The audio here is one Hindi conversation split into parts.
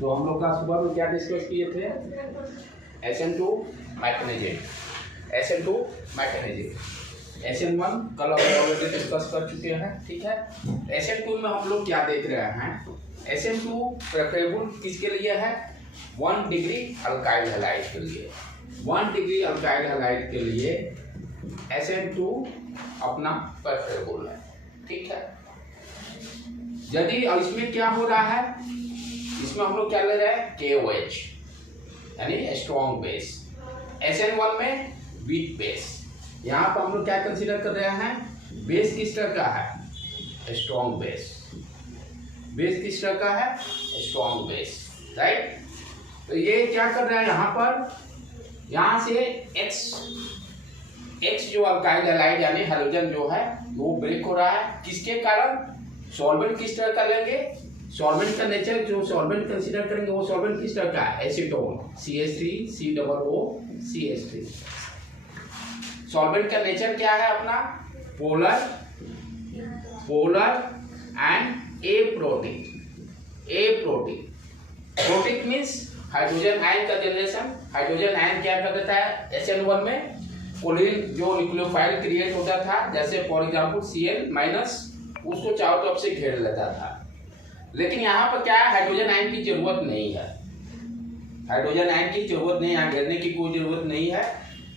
तो हम लोग का सुबह में क्या डिस्कस किए थे? SN2 magnesium, SN2 magnesium, SN1 कल ऑलरेडी डिस्कस कर चुके हैं, ठीक है। SN2 में हम लोग क्या देख रहे हैं? SN2 प्रेफरेबल किसके लिए है? 1 डिग्री अल्काइल हैलाइड के लिए। 1 डिग्री अल्काइल हैलाइड के लिए SN2 अपना प्रेफरेबल है, ठीक है। यदि इसमें क्या हो रहा है, इसमें हम लोग क्या ले रहे हैं? KOH यानी स्ट्रॉन्ग बेस। SN1 में वीक बेस। यहाँ पर हम लोग क्या कंसीडर कर रहे हैं? बेस किस तरह का है? Strong base. बेस किस तरह का है? Strong base, right. तो ये क्या कर रहा है यहाँ पर? यहाँ से X जो अल्काइल हैलाइड यानी हैलोजन जो है वो ब्रेक हो रहा है। किसके कारण? सॉल्वेंट किस तरह का लेंगे? सॉल्वेंट का नेचर जो सॉल्वेंट कंसीडर करेंगे वो सॉल्वेंट किस तरह का है? Acetone, CH3 COO CH3। Solvent का नेचर क्या है अपना? Polar and aprotic. Protic means hydrogen ion का जनरेशन। हाइड्रोजन आयन क्या कर देता है? SN1 में कोलिन जो न्यूक्लियोफाइल क्रिएट होता था, जैसे फॉर एग्जांपल Cl- उसको चारों तरफ से घेर लेता था। लेकिन यहाँ पर क्या है? हाइड्रोजन आयन की जरूरत नहीं है। हाइड्रोजन आयन की जरूरत नहीं, यहाँ घेरने की कोई जरूरत नहीं है,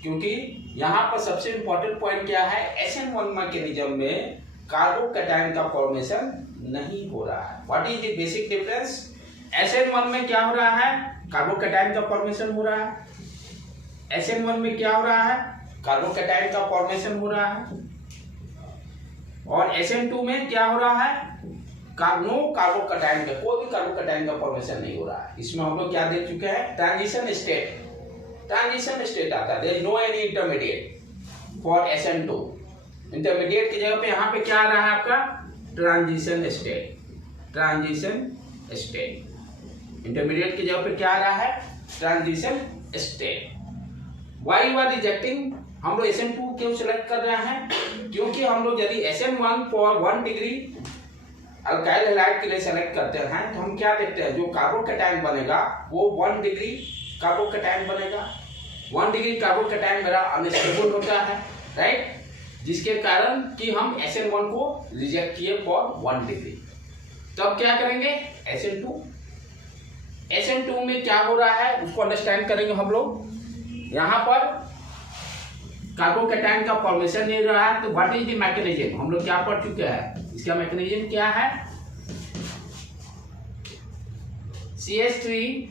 क्योंकि यहाँ पर सबसे इंपॉर्टेंट पॉइंट क्या है? SN1 मैकेनिज्म में कार्बोकैटायन का फॉर्मेशन नहीं हो रहा है। What is the basic difference? SN1 में क्या हो रहा है? कार्बोकैटायन का फॉर्मेशन हो रहा है। SN1 में क्या हो रहा है? कार्बोकैटायन का फॉर्मेशन हो रहा है। और SN2 में क्या हो रहा है? नो कार्बोकैटायन का, कोई भी कार्बोकैटायन का फॉर्मेशन नहीं हो रहा है। इसमें हम लोग क्या देख चुके हैं? ट्रांजिशन स्टेट आता है। There is no any intermediate for SN2। Intermediate की जगह पे यहाँ पे क्या आ रहा है आपका? Transition state. इंटरमीडिएट की जगह पे क्या आ रहा है? Transition state. Why you are rejecting? हम लोग SN2 क्यों सिलेक्ट कर रहे हैं? क्योंकि हम लोग यदि SN1 for 1 degree alkyl halide के लिए सेलेक्ट करते हैं तो हम क्या देखते हैं? जो कार्बोकैटायन बनेगा वो 1 डिग्री कार्बोकैटायन बनेगा। 1 डिग्री कार्बोकैटायन मेरा अनस्टेबल होता है, राइट, जिसके कारण कि हम SN1 को रिजेक्ट किए फॉर 1 डिग्री। तब क्या करेंगे? SN2 में क्या हो रहा है उसको अंडरस्टैंड करेंगे हम लोग। यहाँ पर कार्बोकैटायन का फॉर्मेशन नहीं रहा है, तो व्हाट इज द मैकेनिज्म? हम लोग क्या पढ़ चुके हैं? इसका मैकेनिज्म क्या है? CH3,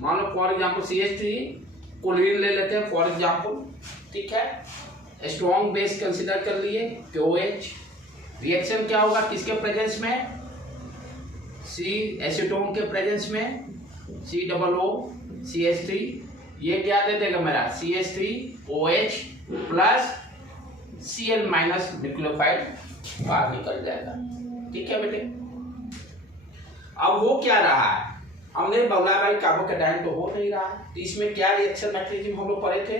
मान लो फॉर एग्जांपल CH3 कोलिन ले लेते हैं फॉर एग्जांपल, ठीक है। स्ट्रॉन्ग बेस कंसीडर कर लिए KOH। रिएक्शन क्या होगा? किसके प्रेजेंस में? एसीटोन के प्रेजेंस में COO CH3। ये क्या दे देगा मेरा? CH3OH प्लस Cl- न्यूक्लियोफाइल बाहर निकल जाएगा, ठीक है बेटे। अब हो क्या रहा है? हमने बोला भाई कार्बोकैटायन तो हो नहीं रहा है, तो इसमें क्या रिएक्शन मैकेनिज्म हम लोग पढ़े थे?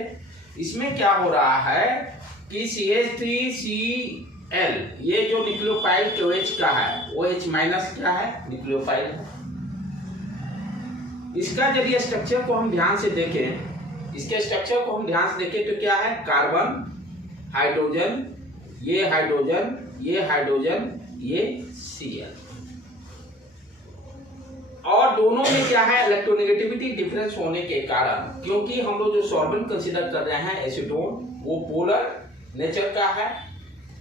इसमें क्या हो रहा है कि CH3Cl ये जो न्यूक्लियोफाइल KOH का है, OH- क्या है? न्यूक्लियोफाइल है। इसका यदि स्ट्रक्चर को हम ध्यान से देखें, इसके स्ट्रक्चर को हम ध्यान से देखें तो क्या है? कार्बन, हाइड्रोजन, ये हाइड्रोजन, ये हाइड्रोजन, ये Cl। और दोनों में क्या है? इलेक्ट्रोनेगेटिविटी डिफरेंस होने के कारण, क्योंकि हम लोग जो सॉल्वेंट कंसीडर कर रहे हैं एसीटोन, वो पोलर नेचर का है,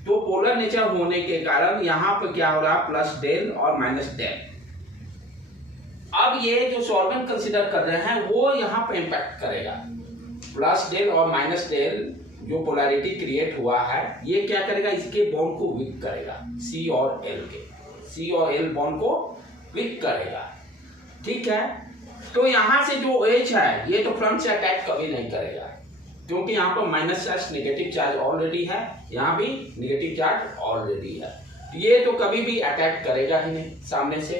तो पोलर नेचर होने के कारण यहाँ पर क्या हो रहा है? प्लस डेल और माइनस डेल। अब ये जो सॉल्वेंट कंसीडर कर रहे हैं वो यहाँ पे इंपैक्ट करेगा। प्लस डेल और माइनस डेल जो पोलैरिटी क्रिएट हुआ है, ये क्या करेगा? इसके बॉन्ड को वीक करेगा। C और L बॉन्ड को वीक करेगा, ठीक है। तो यहाँ से जो OH है ये तो फ्रंट से अटैक कभी नहीं करेगा, क्योंकि यहाँ पर minus charge negative charge already है, यहाँ भी नेगेटिव चार्ज ऑलरेडी है, ये तो कभी भी अटैक करेगा ही नहीं सामने से।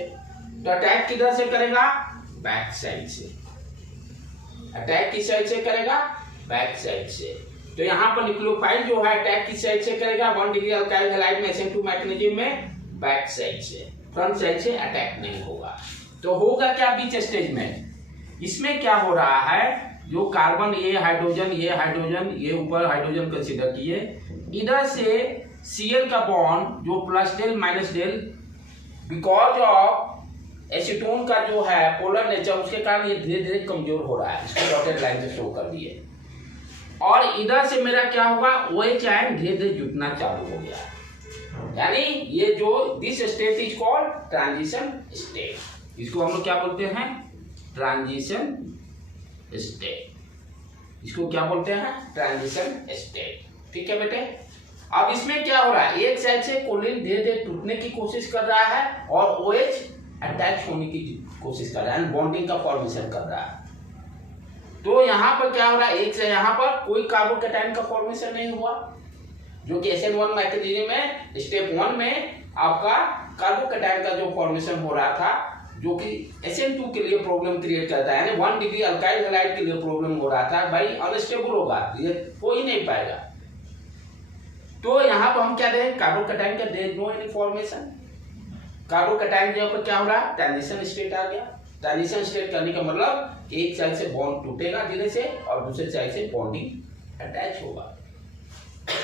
तो अटैक किधर से करेगा? बैक साइड से। अटैक किस साइड से करेगा? बैक साइड से। तो यहाँ पर न्यूक्लियोफाइल जो है अटैक किस साइड से करेगा? 1 डिग्री अल्काइल हैलाइड में SN2 मैग्नीशियम में बैक साइड से, फ्रंट साइड से अटैक नहीं होगा। तो होगा क्या बीच स्टेज में, इसमें क्या हो रहा है, जो कार्बन ये हाइड्रोजन ये ऊपर हाइड्रोजन कंसीडर किए, इधर से Cl का बॉन्ड जो plus del minus del because of acetone का जो है पोलर नेचर, उसके कारण ये धीरे धीरे कमजोर हो रहा है, इसको डॉटेड लाइन से शो कर दिए। और इधर से मेरा क्या होगा, OH आयन धीरे धीरे जुटना चालू हो गया, यानी ये जो this state is called transition state, इसको हम लोग क्या बोलते हैं, ट्रांजिशन स्टेट, इसको क्या बोलते हैं, ट्रांजिशन स्टेट। ठीक है बेटे, अब इसमें क्या हो रहा है, एक साइड से कोलिन धीरे धीरे टूटने की कोशिश कर रहा है और OH अटैच होने की कोशिश कर रहा है, बॉन्डिंग का फॉर्मेशन कर रहा है। तो यहाँ पर क्या हो रहा है, एक से यहाँ पर कोई कार्बोकैटायन का फॉर्मेशन नहीं हुआ, जो कि SN1 मैकेनिज्म में स्टेप 1 में आपका कार्बोकैटायन का जो फॉर्मेशन हो रहा था, जो कि SN2 के लिए प्रॉब्लम क्रिएट करता है, यानी 1 डिग्री अल्काइल हैलाइड के लिए प्रॉब्लम हो रहा था, भाई अनस्टेबल होगा, ये हो ही नहीं पाएगा। तो यहाँ पर हम क्या दें, कार्बोकैटायन का there is no any formation, carbocation के ऊपर क्या हो रहा है, ट्रांजिशन स्टेट आ गया। ट्रांजिशन स्टेट करने का मतलब एक साइड से बॉन्ड टूटेगा धीरे से और दूसरे साइड से बॉन्डिंग अटैच होगा।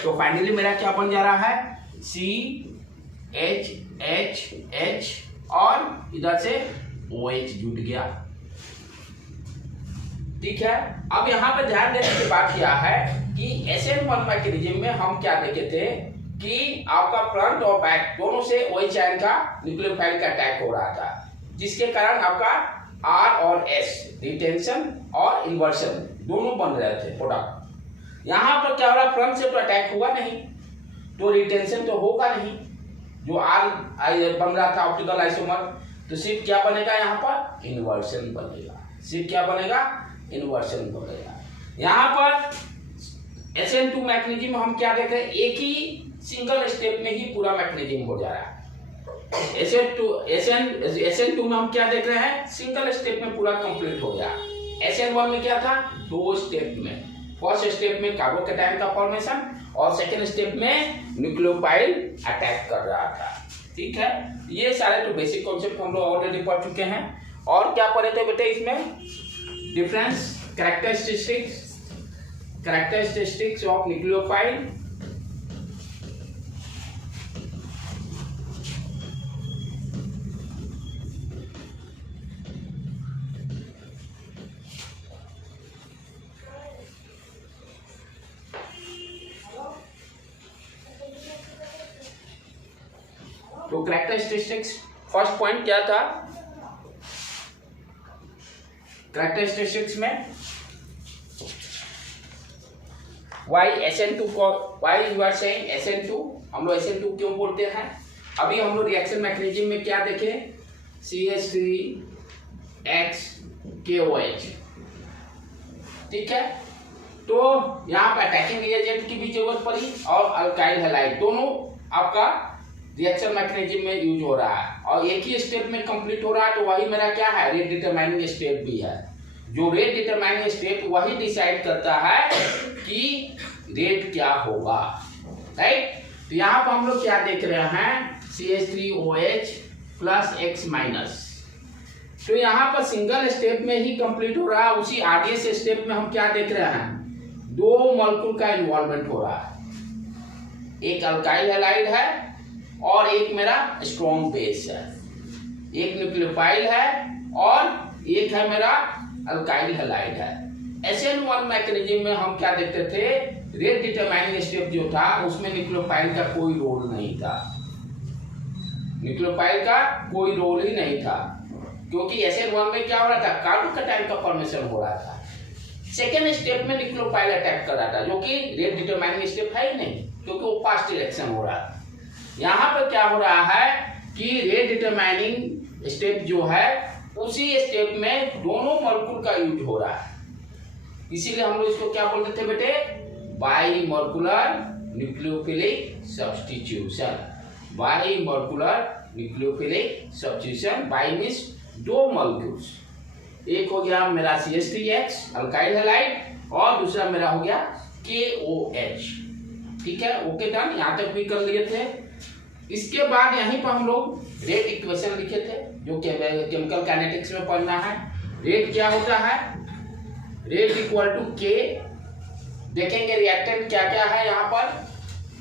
तो फाइनली मेरा क्या बन जा रहा है, CH और इधर से OH जुट गया। ठीक है, अब यहाँ पे ध्यान देने की बात क्या है कि SN1 मैकेनिज्म में हम क्या देखे थे कि आपका फ्रंट और बैक दोनों से OH आयन का न्यूक्लियोफाइल का अटैक हो रहा था, जिसके कारण आपका R और S रिटेंशन और इन्वर्शन दोनों बन रहे थे प्रोडक्ट। यहाँ पर क्या हो रहा, फ्रंट से तो अटैक हुआ नहीं, तो रिटेंशन तो होगा नहीं, जो R बन रहा था ऑप्टिकल आइसोमर, तो सिर्फ क्या बनेगा, यहाँ पर इन्वर्शन बनेगा, सिर्फ क्या बनेगा, इन्वर्शन बनेगा। यहाँ पर SN2 मैकेनिज्म हम क्या देख रहे हैं, एक ही सिंगल स्टेप में ही पूरा मैकेनिज्म हो जा रहा है। SN2 में हम क्या देख रहे हैं, सिंगल स्टेप में पूरा कंप्लीट हो गया। SN1 में क्या था, 2 स्टेप में, फर्स्ट स्टेप में कार्बोकैटायन का फॉर्मेशन और सेकेंड स्टेप में न्यूक्लियोफाइल अटैक कर रहा था। ठीक है, ये सारे तो बेसिक कॉन्सेप्ट हम लोग ऑलरेडी पढ़ चुके हैं। और क्या पढ़े थे बेटे इसमें, डिफरेंस कैरेक्टरिस्टिक्स ऑफ न्यूक्लियोफाइल, तो कैरेक्टरिस्टिक्स फर्स्ट पॉइंट क्या था, कैरेक्टरिस्टिक्स में वाई SN2 को, Y you are saying SN2, हम लोग SN2 क्यों बोलते हैं, अभी हम लोग रिएक्शन मैकेनिज्म में क्या देखे, CH3HKOH। ठीक है, तो यहाँ पे अटैकिंग रिएजेंट की भी जरूरत पड़ी और अल्काइल हैलाइड, दोनों आपका रिएक्शन मैकेनिज्म में यूज हो रहा है और एक ही स्टेप में कंप्लीट हो रहा है। तो वही मेरा क्या है, रेट डिटरमाइनिंग स्टेप भी है। जो रेट डिटरमाइनिंग स्टेप वही डिसाइड करता है कि रेट क्या होगा, राइट। तो यहाँ पर हम लोग क्या देख रहे हैं, CH3OH प्लस X माइनस, तो यहाँ पर सिंगल स्टेप में ही कंप्लीट हो रहा है। उसी RDS स्टेप में हम क्या देख रहे हैं, 2 मॉलिक्यूल का इन्वॉल्वमेंट हो रहा है, एक अल्काइल हैलाइड है और एक मेरा स्ट्रॉन्ग बेस है, एक न्यूक्लियोफाइल है और एक है मेरा अल्काइल हैलाइड है। SN1 मैकेनिज्म में हम क्या देखते थे, रेट डिटरमाइनिंग स्टेप जो था उसमें न्यूक्लियोफाइल का कोई रोल नहीं था, न्यूक्लियोफाइल का कोई रोल ही नहीं था, क्योंकि SN1 में क्या हो रहा था, कार्बोकैटायन का फॉर्मेशन हो रहा था। सेकेंड स्टेप में न्यूक्लियोफाइल अटैक कर रहा था, जो कि रेट डिटरमाइनिंग स्टेप है ही नहीं, क्योंकि वो फास्ट रिएक्शन हो रहा था। यहाँ पर क्या हो रहा है कि रेट डिटरमाइनिंग स्टेप जो है उसी स्टेप में दोनों मॉलिक्यूल का यूज हो रहा है, इसीलिए हम लोग इसको क्या बोलते थे बेटे, by molecular nucleophilic substitution. By molecular nucleophilic substitution, by means 2 molecules, एक हो गया मेरा CH3X अल्काइल हैलाइड और दूसरा मेरा हो गया KOH। ठीक है, ओके डन, यहाँ तक भी कर लिए थे। इसके बाद यहीं पर हम लोग रेट इक्वेशन लिखे थे जो केमिकल काइनेटिक्स में पढ़ना है। रेट क्या होता है, रेट इक्वल टू के, देखेंगे रिएक्टेंट क्या क्या है यहाँ पर,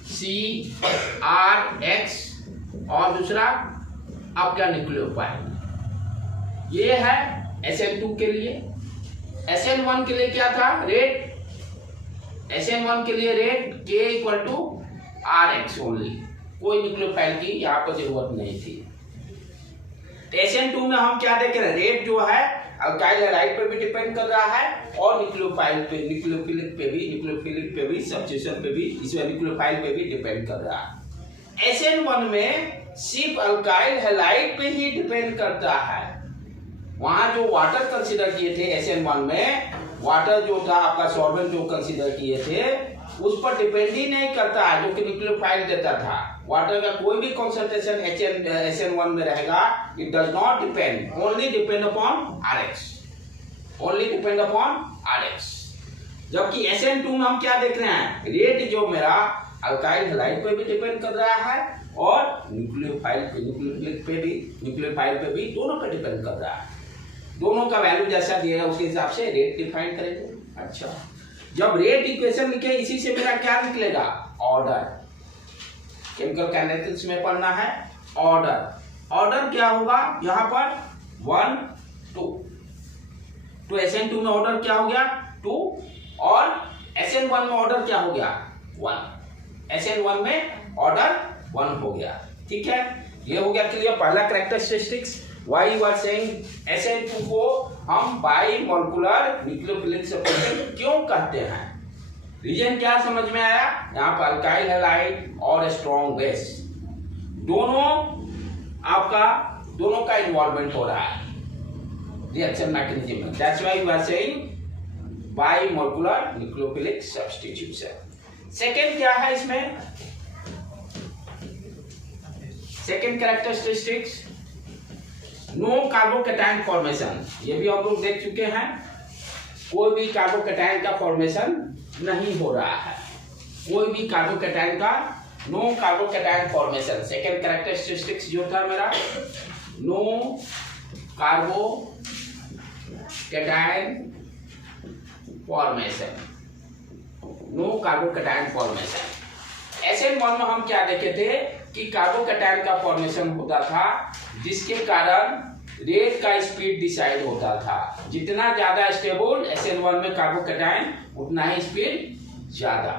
सी आर एक्स और दूसरा आपका न्यूक्लियोफाइल, ये है SN2 के लिए। SN1 के लिए क्या था रेट, SN1 के लिए rate K equal to RX only, कोई न्यूक्लियोफाइल की यहाँ पर जरूरत नहीं थी। SN2 में हम क्या देख रहे हैं, रेट जो है अल्काइल हैलाइड पर भी डिपेंड कर रहा है और न्यूक्लियोफाइल पे, न्यूक्लियोफिलिक पे भी, सब्स्टिट्यूशन पे भी, इसमें न्यूक्लियोफाइल पे भी डिपेंड कर रहा है। SN1 में सिर्फ अल्काइल हैलाइड पे ही डिपेंड करता है। वहां जो वाटर कंसीडर किए थे SN1 में, वाटर जो था आपका सॉल्वेंट जो कंसीडर किए थे उस पर डिपेंड ही नहीं करता है, जो कि न्यूक्लियोफाइल देता था। वाटर का कोई भी कॉन्सेंट्रेशन SN1 में रहेगा, it does not depend, only depend upon RX, only depend upon RX। जबकि SN2 में हम क्या देख रहे हैं, रेट जो मेरा अल्काइल हैलाइड पे भी डिपेंड कर रहा है और न्यूक्लियोफाइल पे, न्यूक्लियोफाइल पे भी, दोनों पे डिपेंड कर रहा है। दोनों का वैल्यू जैसा दिएगा उसके हिसाब से रेट डिफाइन करेंगे। अच्छा, जब रेट इक्वेशन लिखे इसी से मेरा क्या निकलेगा, ऑर्डर। केमिकल काइनेटिक्स में पढ़ना है ऑर्डर। ऑर्डर क्या होगा यहाँ पर 1 2, तो SN2 में ऑर्डर क्या हो गया 2 और SN1 में ऑर्डर क्या हो गया 1, SN1 में ऑर्डर 1 हो गया। ठीक है, ये हो गया क्लियर पहला characteristics. Why you are saying SN2 को हम बाई मॉलिक्यूलर न्यूक्लियोफिलिक सब्स्टिट्यूशन क्यों कहते हैं, रीजन क्या समझ में आया। यहाँ पर अल्काइल हैलाइड और स्ट्रॉन्ग बेस दोनों का इन्वॉल्वमेंट हो रहा है रिएक्शन मैकेनिज्म में। That's why you are saying bimolecular nucleophilic substitution. Second क्या है इसमें, second characteristics no carbocation formation. ये भी हम लोग देख चुके हैं, कोई भी कार्बोकैटायन का फॉर्मेशन नहीं हो रहा है, कोई भी कार्बोकैटायन का, no carbocation formation. Second characteristics जो था मेरा, no carbocation formation, no carbocation formation. SN1 में हम क्या देखे थे कि कार्बोकैटायन का फॉर्मेशन होता था, जिसके कारण रेट का स्पीड डिसाइड होता था। जितना ज्यादा स्टेबल SN1 में कार्बोकैटायन, उतना ही स्पीड ज्यादा।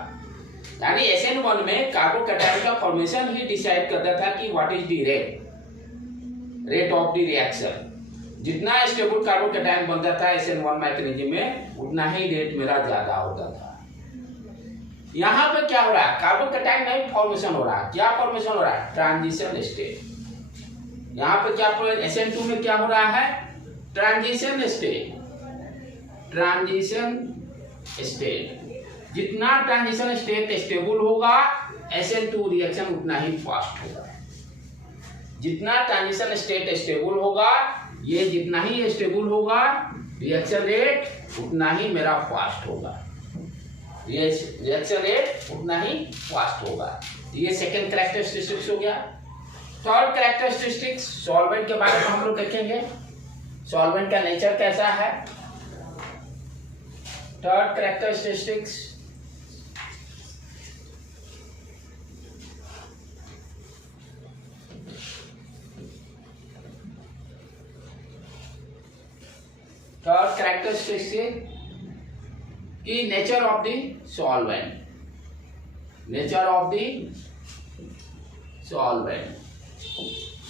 यानी SN1 में कार्बोकैटायन का फॉर्मेशन ही डिसाइड करता था कि what is the rate of the reaction. जितना स्टेबल कार्बोकैटायन बनता था SN1 मैकेनिज्म में, उतना ही रेट मेरा ज्यादा होता था। यहाँ पे क्या हो रहा है, कार्बोकैटायन नहीं फॉर्मेशन हो रहा है, क्या फॉर्मेशन हो रहा है, ट्रांजिशन स्टेट। यहाँ पे क्या SN2 में क्या हो रहा है, ट्रांजिशन स्टेट, ट्रांजिशन स्टेट। जितना ट्रांजिशन स्टेट स्टेबल होगा SN2 रिएक्शन उतना ही फास्ट होगा। जितना ट्रांजिशन स्टेट स्टेबल होगा, ये जितना ही स्टेबल होगा, रिएक्शन रेट उतना ही मेरा फास्ट होगा, ये रिएक्शन रेट उतना ही फास्ट होगा। ये सेकेंड कैरेक्टरिस्टिक्स हो गया। थर्ड कैरेक्टरिस्टिक्स सॉल्वेंट के बारे में हम लोग देखेंगे, सॉल्वेंट का नेचर कैसा है। थर्ड कैरेक्टरिस्टिक्स, थर्ड कैरेक्टरिस्टिक्स की nature of the solvent, nature of the solvent.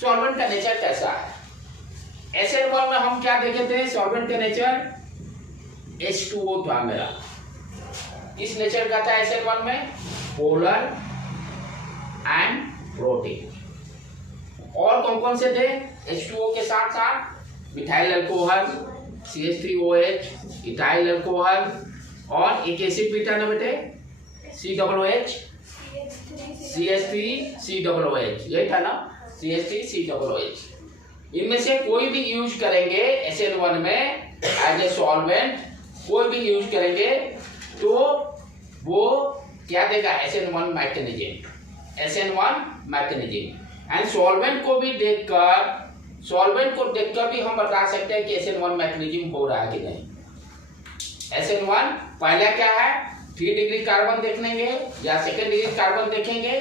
Solvent का नेचर कैसा है, SN1 में हम क्या देखे थे, सॉल्वेंट का नेचर H2O था मेरा। इस नेचर का था SN1 में, पोलर एंड प्रोटीन। और कौन कौन से थे, H2O के साथ साथ methyl alcohol, CH3OH, ethyl alcohol, और एक एसिड भी था ना बेटे, COOH, CH3COOH, यही था ना, CH3COOH। इनमें से कोई भी यूज करेंगे SN1 में एज ए सॉल्वेंट, कोई भी यूज करेंगे तो वो क्या देगा, SN1 mechanism, SN1 mechanism. And solvent को देखकर भी हम बता सकते हैं कि SN1 मैग्नीशियम हो रहा है कि नहीं। SN1 पहला क्या है, 3 डिग्री कार्बन देखेंगे या सेकेंड डिग्री कार्बन देखेंगे,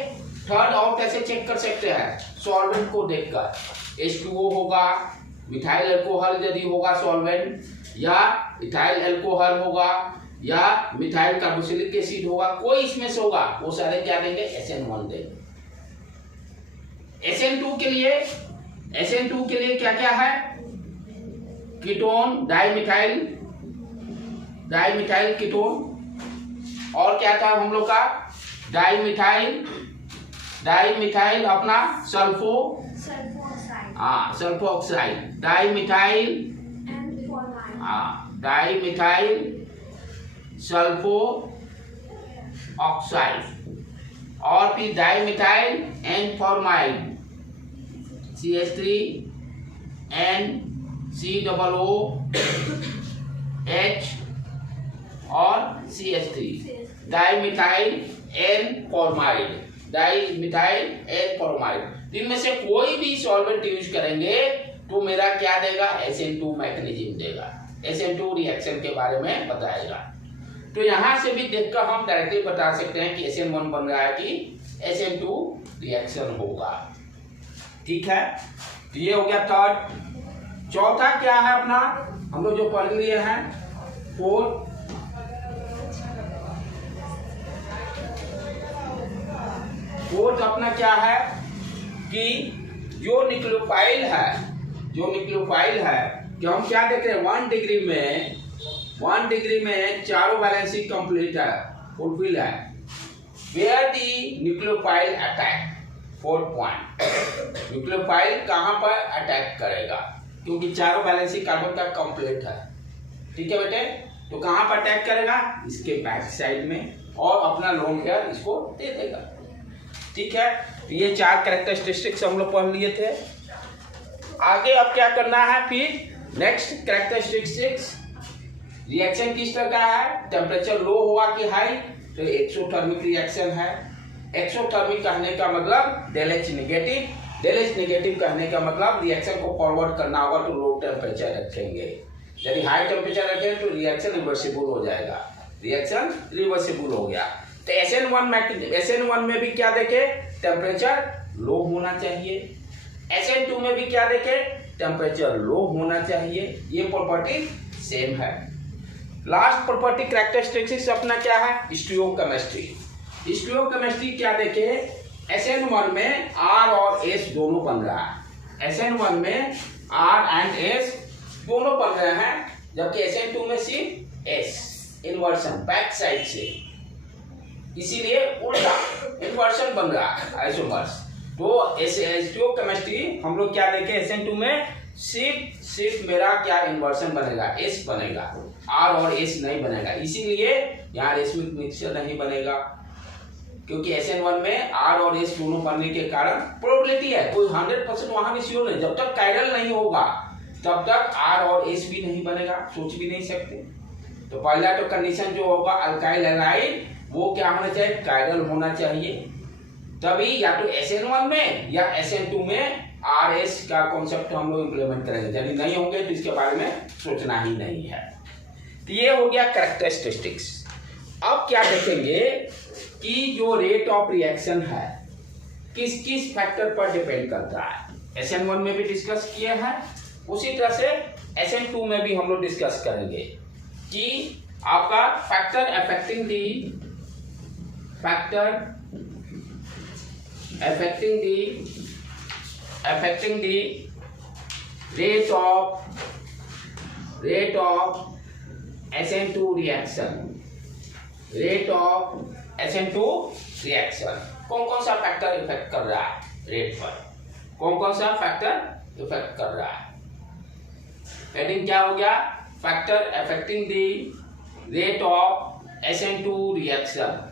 थर्ड और कैसे चेक कर सकते हैं, सॉल्वेंट को देखकर। H2O होगा, मिथाइल अल्कोहल यदि होगा सॉल्वेंट, या इथाइल अल्कोहल होगा, या मिथाइल कार्बोक्सिलिक एसिड होगा, कोई इसमें से होगा, वो सारे क्या देंगे, SN1 देंगे। SN2 के लिए क्या क्या है, कीटोन, डाइमिथाइल कीटोन, और क्या था हम लोग का, डाइमिथाइल अपना sulpho oxide, dimethyl sulpho oxide, और फिर डाइमिथाइल एनफॉर्माइड, CH3NCOOH और CH3, डाइमिथाइल एनफॉर्माइड। इनमें से कोई भी सॉल्वेंट यूज करेंगे तो मेरा क्या देगा, SN2 मैग्नीशियम देगा, SN2 रिएक्शन के बारे में बताएगा। तो यहां से भी देखकर हम डायरेक्टली बता सकते हैं कि SN1 बन रहा है कि SN2 रिएक्शन होगा। ठीक है, तो ये हो गया थर्ड। चौथा क्या है अपना, हम लोग जो पढ़ लिए हैं, फोर्थ अपना क्या है कि जो न्यूक्लियोफाइल है कि हम क्या देख रहे हैं, 1 डिग्री में चारों वैलेंसी कंप्लीट है, फुलफिल है। Where the nucleophile attack, 4th point, nucleophile कहां पर अटैक करेगा, क्योंकि चारों वैलेंसी कार्बन का कंप्लीट है। ठीक है बेटे, तो कहां पर अटैक करेगा, इसके बैक साइड में, और अपना लोन पेयर इसको दे देगा। ठीक है, तो ये 4 कैरेक्टरिस्टिक्स हम लोग पढ़ लिए थे। आगे अब क्या करना है, फिर नेक्स्ट कैरेक्टरिस्टिक्स, रिएक्शन किस तरह का है, टेम्परेचर लो हुआ कि हाई, तो एक्सोथर्मिक रिएक्शन है। एक्सोथर्मिक कहने का मतलब डेलएच नेगेटिव कहने का मतलब रिएक्शन को फॉरवर्ड करना होगा तो लो टेम्परेचर रखेंगे। यदि हाई टेम्परेचर रखेंगे तो रिएक्शन रिवर्सिबल हो जाएगा, रिएक्शन रिवर्सिबल हो गया। तो SN1 में भी क्या देखे, टेम्परेचर लो होना चाहिए। SN2 में भी क्या देखे, टेम्परेचर लो होना चाहिए। ये प्रॉपर्टी सेम है। लास्ट प्रॉपर्टी कैरेक्टरिस्टिक्स अपना क्या है, स्टीरियोकेमिस्ट्री क्या देखे, SN1 में R और S दोनों बन रहा है। SN1 में R एंड S दोनों बन रहे हैं, जबकि SN2 में सिर्फ S, इन्वर्सन बैक साइड से, इसीलिए उल्टा इन्वर्सन बन रहा है, आइसोमर्स। तो स्टीरियोकेमिस्ट्री हम लोग क्या देखे, SN2 में सिर्फ मेरा क्या इन्वर्सन बनेगा, S बनेगा, R और S नहीं बनेगा, इसीलिए यहाँ रेशमिक मिक्सचर नहीं बनेगा, क्योंकि SN1 में R और S दोनों बनने के कारण प्रोबेबिलिटी है, कोई 100% वहां भी श्योर नहीं, जब तक कायरल नहीं होगा तब तक R और S भी नहीं बनेगा, सोच भी नहीं सकते। तो पहला तो कंडीशन जो होगा अल्काइल हैलाइड, वो क्या होना चाहिए, कायरल होना चाहिए, तभी या तो SN1 में या SN2 में RS का कॉन्सेप्ट हम लोग इंप्लीमेंट करेंगे। यदि नहीं होंगे तो इसके बारे में सोचना ही नहीं है। तो ये हो गया कैरेक्टरिस्टिक्स। अब क्या देखेंगे कि जो रेट ऑफ रिएक्शन है किस किस फैक्टर पर डिपेंड करता है। SN1 में भी डिस्कस किया है, उसी तरह से SN2 में भी हम लोग डिस्कस करेंगे कि आपका factor affecting the rate of SN2 reaction, कौन कौन सा फैक्टर इफेक्ट कर रहा है रेट पर, कौन कौन सा फैक्टर इफेक्ट कर रहा है। हेडिंग क्या हो गया, factor affecting the rate of SN2 reaction,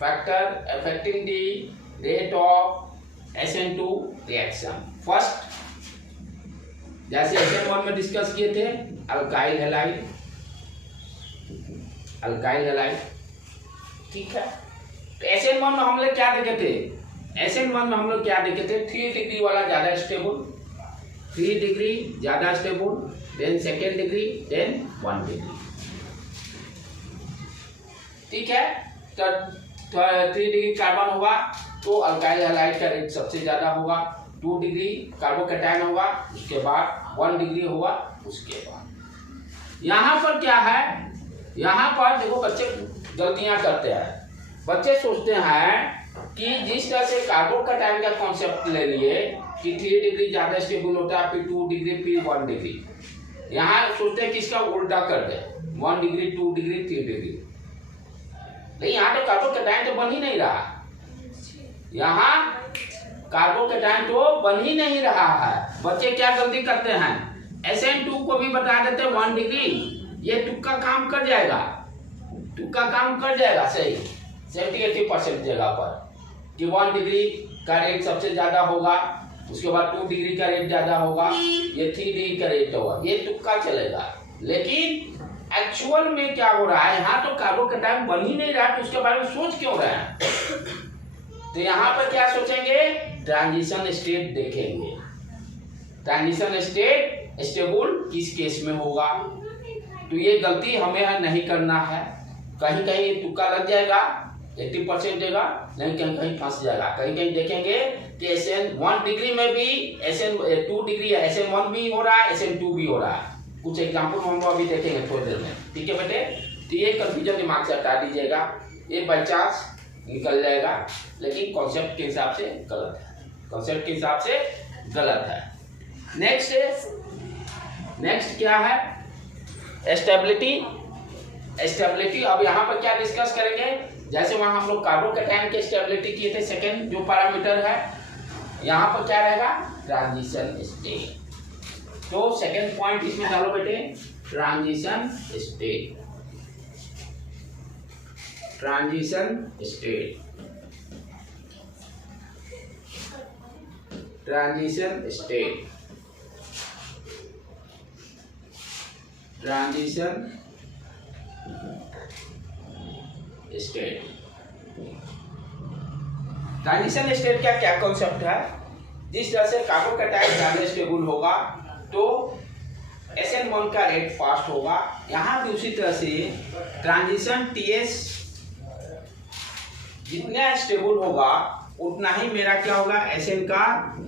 factor affecting the rate of SN2 reaction. First जैसे SN1 में डिस्कस किए थे, अल्काइल हैलाइड, ठीक है। तो SN1 में हम लोग क्या देखे थे, SN1 में हम लोग क्या देखे थे, 3 डिग्री वाला ज्यादा स्टेबल, 3 डिग्री ज्यादा stable, then second degree, then 1 degree. ठीक है, तो 3 डिग्री कार्बन होगा तो अल्काइल हैलाइड का रेट सबसे ज्यादा होगा, 2 डिग्री कार्बोकैटायन होगा, उसके बाद 1 डिग्री होगा, उसके बाद यहाँ पर क्या है, यहाँ पर देखो बच्चे गलतियां करते हैं। बच्चे सोचते हैं कि जिस तरह से कार्बोकैटायन का कॉन्सेप्ट ले लिए कि 3 डिग्री ज्यादा स्टेबल होता है, फिर 2 डिग्री, फिर 1 डिग्री, यहाँ सोचते हैं कि इसका उल्टा कर दे, 1 डिग्री, 2 डिग्री, 3 डिग्री। लेकिन यहाँ तो कार्बोकैटायन तो बन ही नहीं रहा, यहाँ कार्बोकैटायन तो बन ही नहीं रहा है। बच्चे क्या गलती करते हैं, SN2 को भी बता देते 1 डिग्री, ये तुक्का काम कर जाएगा, तुक्का काम कर जाएगा सही 70-80% जगह पर कि 1 डिग्री का रेट सबसे ज्यादा होगा, उसके बाद 2 डिग्री का रेट ज्यादा होगा, ये 3 डिग्री का रेट होगा, ये तुक्का चलेगा। लेकिन एक्चुअल में क्या हो रहा है, यहाँ तो कार्बोकैटायन बन ही नहीं रहा, तो उसके बारे में सोच क्यों रहे हैं। तो यहाँ पर क्या सोचेंगे, ट्रांजिशन स्टेट देखेंगे, ट्रांजिशन स्टेट स्टेबल किस केस में होगा। तो ये गलती हमें नहीं करना है, कहीं कहीं ये तुक्का लग जाएगा 80% देगा, नहीं कहीं कहीं फंस जाएगा। कहीं कहीं देखेंगे कि SN1 डिग्री में भी SN2 डिग्री है, SN1 भी हो रहा है, SN2 भी हो रहा है। कुछ एग्जाम्पल हम अभी देखेंगे थोड़ी देर में, ठीक है बेटे। तो ये कंफ्यूजन दिमाग से हटा दीजिएगा, ये बाई चांस निकल जाएगा, लेकिन कॉन्सेप्ट के हिसाब से गलत है, कॉन्सेप्ट के हिसाब से गलत है। नेक्स्ट क्या है, स्टेबिलिटी। स्टेबिलिटी अब यहाँ पर क्या डिस्कस करेंगे, जैसे वहां हम लोग कार्बोकैटायन के स्टेबिलिटी किए थे, सेकेंड जो पैरामीटर है, यहाँ पर क्या रहेगा, ट्रांजिशन स्टेट। तो सेकेंड पॉइंट इसमें डालो बेटे, transition state, transition state, transition state, transition state. Transition state का क्या कॉन्सेप्ट है, जिस तरह से कार्बोकैटायन ज्यादा स्टेबल होगा तो SN1 का रेट फास्ट होगा, यहाँ भी उसी तरह से ट्रांजिशन TS जितना स्टेबल होगा उतना ही मेरा क्या होगा, SN का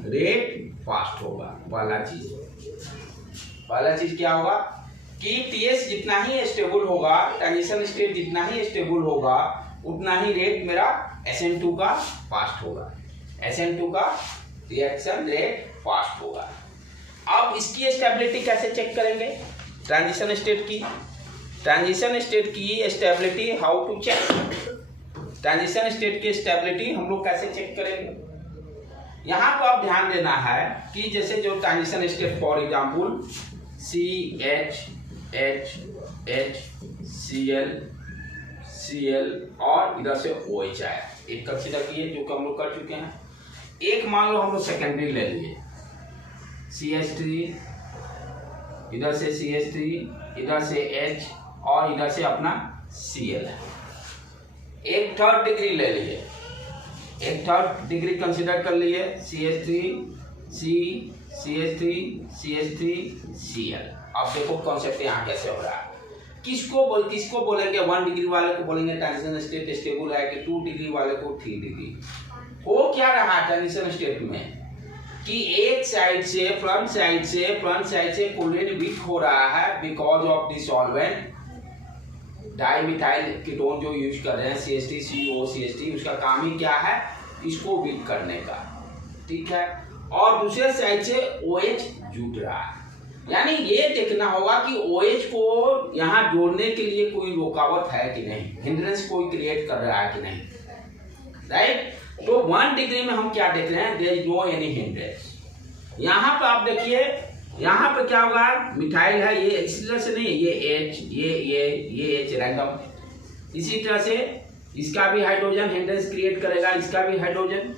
रेट फास्ट होगा। पहला चीज क्या होगा कि TS जितना ही स्टेबल होगा, ट्रांजिशन स्टेट जितना ही स्टेबल होगा, उतना ही रेट मेरा SN2 का फास्ट होगा, SN2 का रिएक्शन रेट फास्ट होगा। अब इसकी स्टेबिलिटी कैसे चेक करेंगे, ट्रांजिशन स्टेट की, ट्रांजिशन स्टेट की stability how to check, transition state की स्टेबिलिटी हम लोग कैसे चेक करेंगे। यहाँ पर आप ध्यान देना है कि जैसे जो transition state for example CH H H Cl और इधर से OH आया, एक कंसीडर किए जो कि हम लोग कर चुके हैं। एक मान लो हम लोग सेकेंडरी ले लिए, CH3, इधर से CH3, इधर से H और इधर से अपना Cl है। एक थर्ड डिग्री ले लिए, एक थर्ड डिग्री कंसीडर कर लिए, CH3 C CH3 CH3 Cl। अब देखो कॉन्सेप्ट यहाँ कैसे हो रहा है, किसको बोलेंगे, 1 डिग्री वाले को बोलेंगे ट्रांजिशन स्टेट स्टेबल है, कि 2 डिग्री वाले को 3 डिग्री। हो क्या रहा है ट्रांजिशन स्टेट में कि एक साइड से फ्रंट साइड से कोलिन वीक हो रहा है because of the solvent dimethyl ketone जो यूज कर रहे हैं CH3 COCH3, उसका काम ही क्या है, इसको वीक करने का, ठीक है। और दूसरे साइड से OH जुट रहा है, यानी ये देखना होगा कि OH को यहाँ जोड़ने के लिए कोई रुकावट है कि नहीं, हिंड्रेंस कोई क्रिएट कर रहा है कि नहीं, राइट। तो 1 डिग्री में हम क्या देख रहे हैं, there is no any hindrance. यहाँ पर आप देखिए, यहाँ पर क्या होगा, मिथाइल है, ये इसी तरह से नहीं है, ये H ये H रैंडम, इसी तरह से इसका भी हाइड्रोजन हिंड्रेंस क्रिएट करेगा, इसका भी हाइड्रोजन।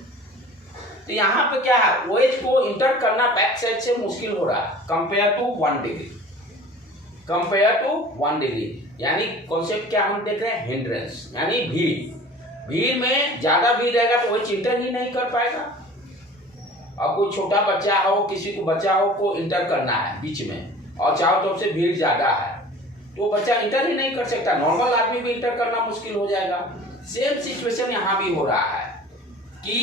तो यहाँ पे क्या है, OH को इंटर करना बैक साइड से मुश्किल हो रहा है compare to 1 degree, compare to 1 degree. यानी कॉन्सेप्ट क्या हम देख रहे हैं, हिंड्रेंस यानी भीड़। भीड़ में ज्यादा भीड़ रहेगा तो वो इंटर ही नहीं कर पाएगा। अब कोई छोटा बच्चा हो, किसी को बच्चा हो को इंटर करना है बीच में और चारों तरफ से भीड़ ज्यादा है तो बच्चा इंटर ही नहीं कर सकता, नॉर्मल आदमी भी इंटर करना मुश्किल हो जाएगा। सेम सिचुएशन यहाँ भी हो रहा है कि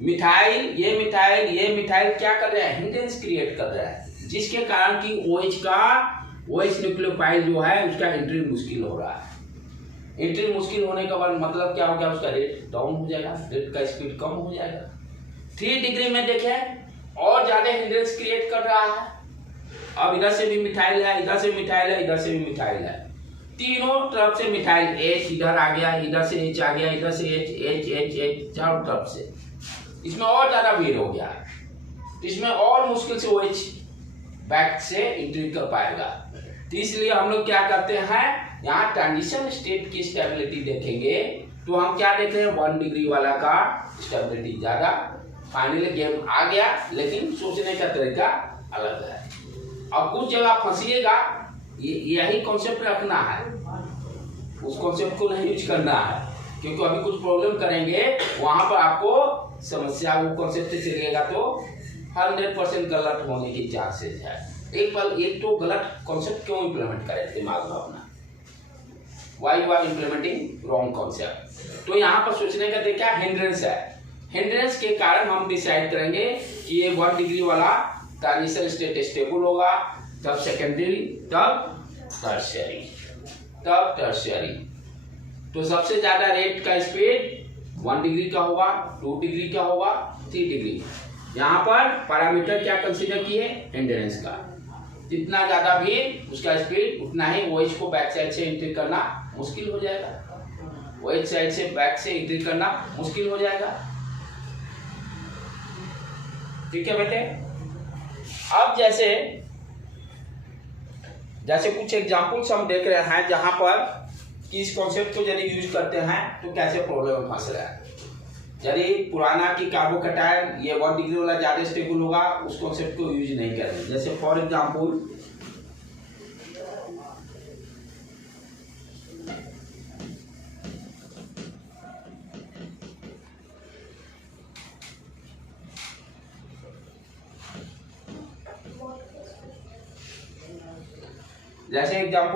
ये मिथाइल क्या कर रहा है, हिंड्रेंस क्रिएट कर रहा है, जिसके कारण कि OH न्यूक्लियोफाइल जो है उसका एंट्री मुश्किल हो रहा है। एंट्री मुश्किल होने का मतलब क्या हो गया, उसका रेट डाउन हो जाएगा, रेट का स्पीड कम हो जाएगा। 3 डिग्री में देखें और ज्यादा हिंड्रेंस क्रिएट कर रहा है। अब इधर से भी मिथाइल है, इधर से मिथाइल है, इधर से भी मिथाइल है, तीनों तरफ से मिथाइल, H इधर आ गया, इधर से H आ गया, इधर से H चारों तरफ से, इसमें और ज्यादा भीड़ हो गया, इसमें और मुश्किल से OH बैक से एंट्री कर पाएगा। तो इसलिए हम लोग क्या करते हैं, यहाँ ट्रांजिशन स्टेट की स्टेबिलिटी देखेंगे तो हम क्या देख रहे हैं, 1 डिग्री वाला का स्टेबिलिटी ज्यादा। फाइनली गेम आ गया, लेकिन सोचने का तरीका अलग है। अब कुछ जगह फंसिएगा, यही कॉन्सेप्ट रखना है, उस कॉन्सेप्ट को नहीं यूज करना है, क्योंकि अभी कुछ प्रॉब्लम करेंगे वहां पर आपको समस्या वो कॉन्सेप्ट से चलेगा तो 100% गलत होने की चांसेस है। एक तो गलत कॉन्सेप्ट क्यों इंप्लीमेंट करें दिमाग में अपना, why you are implementing wrong concept. तो यहाँ पर सोचने का तरीका हिंड्रेंस है, हिंड्रेंस के कारण हम डिसाइड करेंगे कि ये 1 डिग्री वाला ट्रांजिशन स्टेट स्टेबल होगा, तब सेकेंडरी, तब टर्शियरी। तो सबसे ज्यादा रेट का स्पीड 1 डिग्री का होगा, 2 डिग्री का होगा, 3 डिग्री। यहाँ पर पैरामीटर क्या कंसीडर किए, हिंड्रेंस का, जितना ज्यादा भी उसका स्पीड उतना ही OH को बैक साइड से एंट्री करना मुश्किल हो जाएगा, OH साइड से बैक से एंट्री करना मुश्किल हो जाएगा। ठीक है बेटे। अब जैसे कुछ एग्जांपल्स हम देख रहे हैं जहां पर कि इस कॉन्सेप्ट को यदि यूज करते हैं तो कैसे प्रॉब्लम में फंस रहा है। यदि पुराना की कार्बोकैटायन ये 1 डिग्री वाला ज्यादा स्टेबल होगा, उस कॉन्सेप्ट को यूज नहीं करेंगे। जैसे फॉर एग्जांपल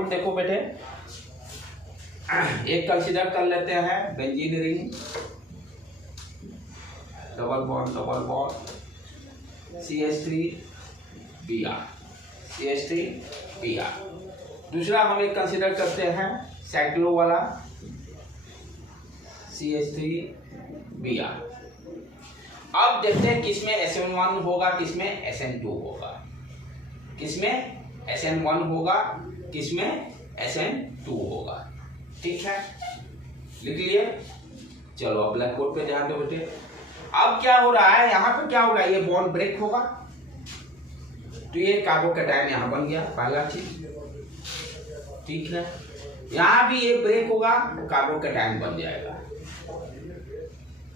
देखो बेटे, एक कंसीडर कर लेते हैं benzene ring, double bond CH3Br। दूसरा हम एक कंसीडर करते हैं साइक्लो वाला CH3Br। अब देखते हैं किसमें SN1 होगा, किसमें SN2 होगा, किसमें SN1 होगा, किसमें SN2 होगा। ठीक है, लिख लिए। चलो अब ब्लैक बोर्ड पे ध्यान दो बेटे। अब क्या हो रहा है, यहाँ पे क्या होगा, ये बॉन्ड ब्रेक होगा तो ये कार्बोकैटायन यहाँ बन गया, पहला चीज। ठीक है, यहाँ भी ये ब्रेक होगा तो कार्बोकैटायन बन जाएगा।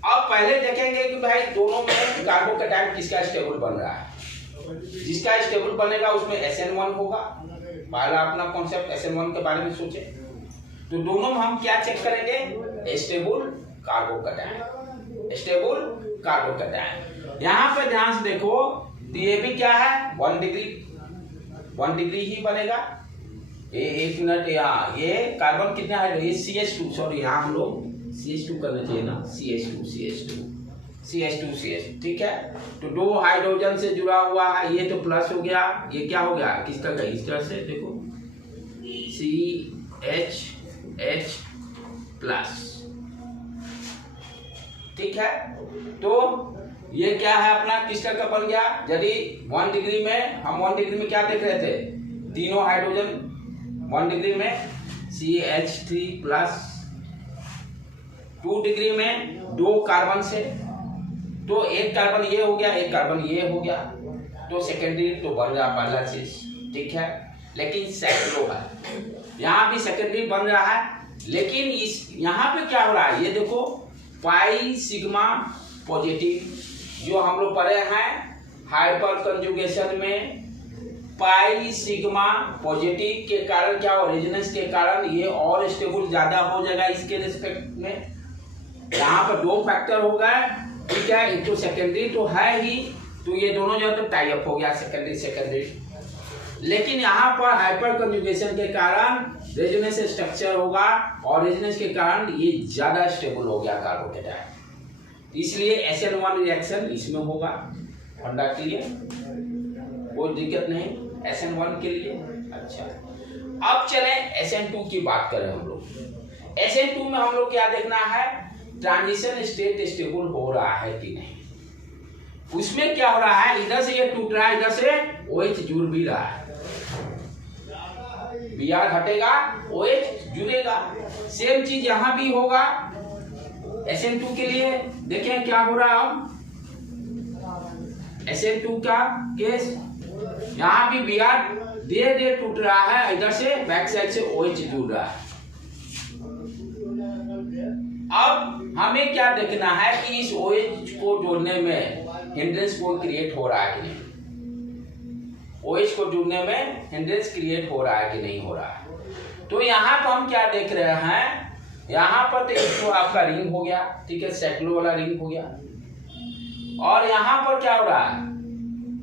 अब पहले देखेंगे कि भाई दोनों में कार्बोकैटायन किसका स्टेबल बन रहा है। जिसका स्टेबल बनेगा उसमें SN1 होगा, पहला अपना कॉन्सेप्ट SN1 के बारे में सोचे। तो दोनों में हम क्या चेक करेंगे, स्टेबल कार्बोकैटायन। यहाँ पे ध्यान से देखो, तो ये भी क्या है 1 डिग्री ही बनेगा। एक मिनट, यहाँ ये कार्बन कितना है, ये CH2, सॉरी यहाँ हम लोग CH2 करना चाहिए ना, CH2। ठीक है, तो 2 हाइड्रोजन से जुड़ा हुआ है, ये तो प्लस हो गया, ये क्या हो गया, किसका का इस तरह से देखो CH प्लस। ठीक है, तो ये क्या है अपना किस तरह का बन गया। यदि 1 डिग्री में हम 1 डिग्री में क्या देख रहे थे, तीनों हाइड्रोजन 1 डिग्री में CH3 प्लस, 2 डिग्री में 2 कार्बन से, तो एक कार्बन ये हो गया, एक कार्बन ये हो गया, तो सेकेंडरी तो बन रहा पहला चीज। ठीक है, लेकिन साइक्लो है, यहाँ भी सेकेंडरी बन रहा है, लेकिन इस यहाँ पे क्या हो रहा है, ये देखो पाई सिग्मा पॉजिटिव, जो हम लोग पढ़े हैं हाइपर कंजुगेशन में, पाई सिग्मा पॉजिटिव के कारण क्या हो, रेजोनेंस के कारण ये और स्टेबल ज्यादा हो जाएगा इसके रिस्पेक्ट में। यहाँ पर दो फैक्टर हो गए, ठीक है, इनको सेकेंडरी तो है ही, तो ये दोनों जो है तो टाई अप हो गया सेकेंडरी। लेकिन यहाँ पर हाइपर कंजुगेशन के कारण रेजोनेंस स्ट्रक्चर होगा और रेजोनेंस के कारण ये ज्यादा स्टेबल हो गया कार्बोकेटायन, इसलिए SN1 रिएक्शन इसमें होगा। ठंडा क्लियर, कोई दिक्कत नहीं SN1 के लिए। अच्छा, अब चले SN2 की बात करें हम लोग। SN2 में हम लोग क्या देखना है, ट्रांजिशन स्टेट स्टेबल हो रहा है कि नहीं। उसमें क्या हो रहा है, इधर से ये टूट रहा है, इधर से OH जुड़ भी रहा है, Br हटेगा OH जुड़ेगा। सेम चीज यहां भी होगा SN2 के लिए। देखें क्या हो रहा है, अब SN2 का केस यहां भी Br धीरे टूट रहा है, इधर से बैक साइड से OH जुड़ रहा है। अब हमें क्या देखना है कि इस OH को जोड़ने में हिंड्रेंस कोई क्रिएट हो रहा है कि नहीं, OH को जुड़ने में हिंड्रेंस क्रिएट हो रहा है कि नहीं हो रहा है। तो यहाँ पर हम क्या देख रहे हैं, यहाँ पर तो आपका रिंग हो गया, ठीक है, साइक्लो वाला रिंग हो गया। और यहाँ पर क्या हो रहा है,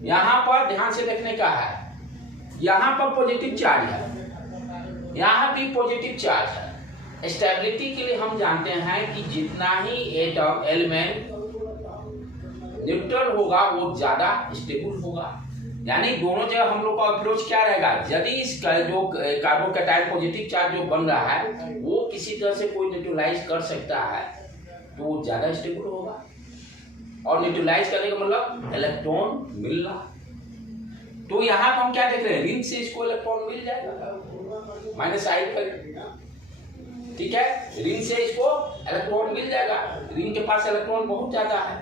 यहाँ पर ध्यान से देखने का है, यहाँ पर पॉजिटिव चार्ज है, यहाँ भी पॉजिटिव चार्ज है। स्टेबिलिटी के लिए हम जानते हैं कि जितना ही एटम एलिमेंट न्यूट्रल होगा वो ज्यादा स्टेबल होगा। यानी दोनों जगह हम लोग का अप्रोच क्या रहेगा, यदि इसका जो कार्बोकेटायन पॉजिटिव चार्ज जो बन रहा है वो किसी तरह से कोई न्यूट्रलाइज कर सकता है तो वो ज्यादा स्टेबल होगा। और न्यूट्रलाइज करने का मतलब इलेक्ट्रॉन मिलना। तो यहाँ पर हम क्या देख रहे हैं, रिंग से इसको इलेक्ट्रॉन मिल जाएगा -I पर, ठीक है, रिंग से इसको इलेक्ट्रॉन मिल जाएगा। रिंग के पास इलेक्ट्रॉन बहुत ज्यादा है,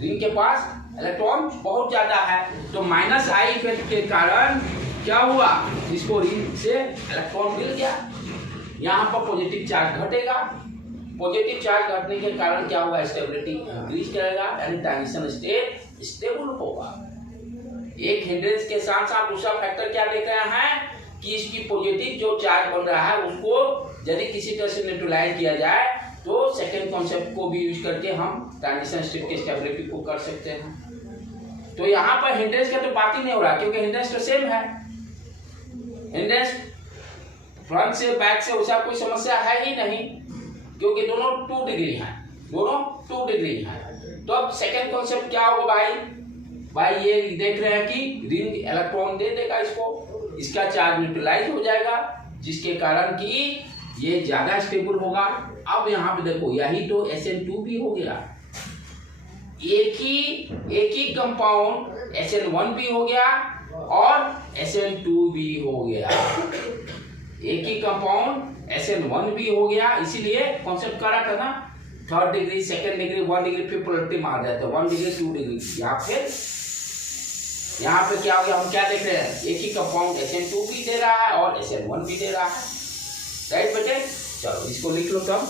रिंग के पास इलेक्ट्रॉन बहुत ज्यादा है, तो -I इफेक्ट के कारण क्या हुआ, इसको रिंग से इलेक्ट्रॉन मिल गया। यहाँ पर पॉजिटिव चार्ज घटेगा, पॉजिटिव चार्ज घटने के कारण क्या होगा, स्टेबिलिटी इंक्रीज करेगा, यानी ट्रांजिशन स्टेट स्टेबल होगा। एक हिंड्रेंस के साथ साथ दूसरा फैक्टर क्या देख रहे हैं कि इसकी पॉजिटिव जो चार्ज बन रहा है उसको यदि किसी तरह से न्यूट्रलाइज किया जाए तो सेकेंड कॉन्सेप्ट को भी यूज करके हम ट्रांजिशन स्टेट की स्टेबिलिटी को कर सकते हैं। तो यहाँ पर हिंड्रेंस का तो बात ही नहीं हो रहा, क्योंकि हिंड्रेंस तो सेम है, हिंड्रेंस फ्रंट से बैक से उसका कोई समस्या है ही नहीं, क्योंकि दोनों 2 डिग्री हैं, दोनों 2 डिग्री हैं। तो अब सेकेंड कॉन्सेप्ट क्या होगा भाई ये देख रहे हैं कि रिंग इलेक्ट्रॉन दे देगा इसको, इसका चार्ज न्यूट्रलाइज हो जाएगा, जिसके कारण कि ये ज्यादा स्टेबल होगा। अब यहाँ पे देखो, यही तो SN2 भी हो गया, एक ही कंपाउंड SN1 भी हो गया और SN2 भी हो गया, एक ही कंपाउंड SN1 भी हो गया। इसीलिए कॉन्सेप्ट करा था ना, 3rd degree, 2nd degree, 1 degree, फिर पोलैरिटी मार जाते हैं, 1 डिग्री 2 डिग्री। यहाँ पे क्या हो गया, हम क्या देख रहे हैं, एक ही कंपाउंड SN2 भी दे रहा है और SN1 भी दे रहा है, राइट बेटे। चलो इसको लिख लो तब।